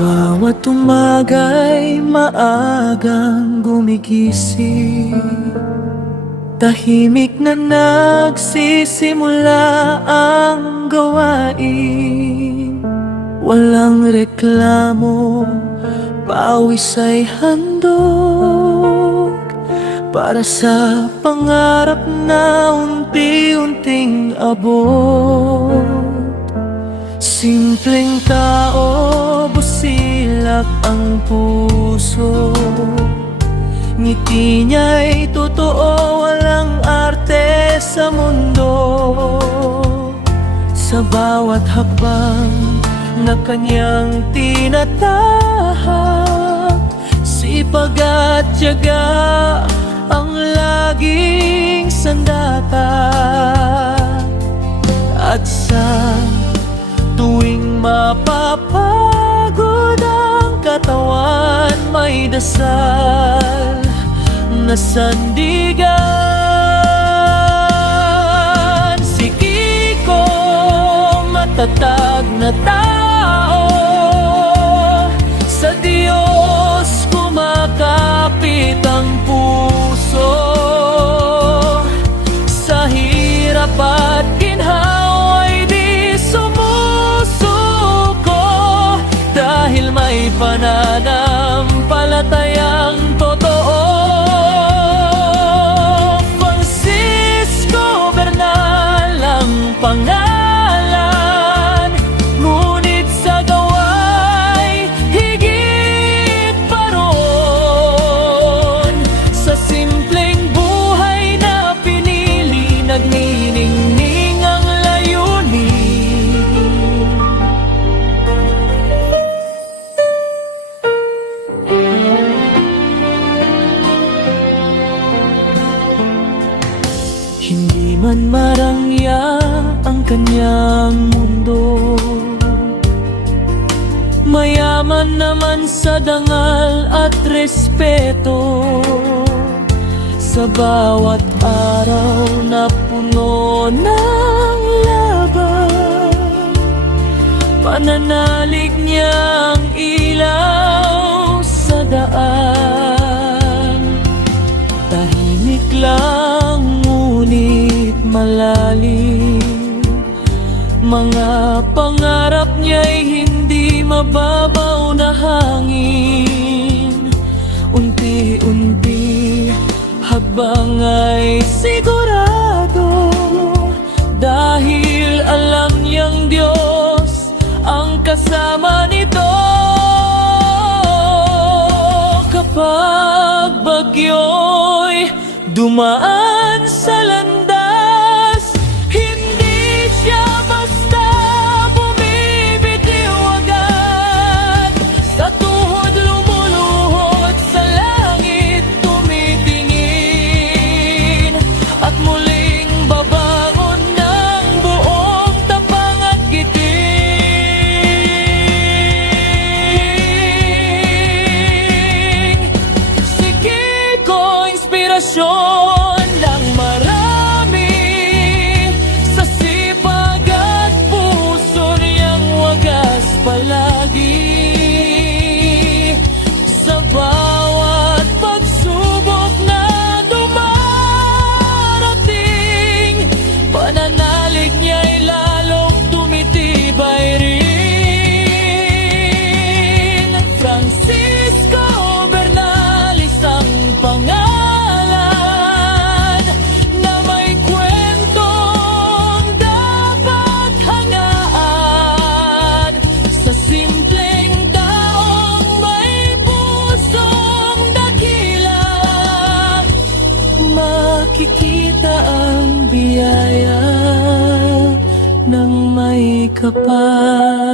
Bawat umaga'y maagang gumigising, tahimik na nagsisimula ang gawain. Walang reklamo, pawis ay handog para sa pangarap na unti-unting abot. Simpleng tao, busilak ang puso, ngiti niya'y totoo, walang arte sa mundo. Sa bawat hakbang na kanyang tinatahak, sipag at tiyaga ang laging sandata. At sa tuwing mapapagod ang katawan, may dasal na sandigan. Si Kiko, matatag na tao, sa Diyos kumakapit ang puso. Sa hirap at ginhawa ay di sumusuko, dahil may pananampalatayang totoo. Francisco Bernal ang pangalan, ngunit sa gawa'y higit pa ron. Sa simpleng buhay na pinili, nagniningning ang layunin. Hindi man marangya ang kanyang mundo, mayaman naman sa dangal at respeto. Sa bawat araw na puno ng laban, pananalig niya ang ilaw sa daan. Tahimik lang ngunit malalim, mga pangarap niya'y hindi mababaw na hangin. Unti-unti habang ay sigurado, dahil alam niyang Diyos ang kasama nito. Kapag bagyo'y dumaan sa landas, hindi siya basta bumibitiw agad. Sa tuhod lumuluhod, sa langit tumitingin, at muling babangon ng buong tapang at giting. Si Kiko, inspirasyon ng marami, sa sipag at puso niyang wagas palagi. Sa bawat pagsubok na dumarating, pananalig niya'y lalong tumitibay rin. Francisco Bernal, isang pangalan na may kwentong dapat hangaan. Sa simpleng taong may pusong dakila, makikita ang biyaya ng may kapal.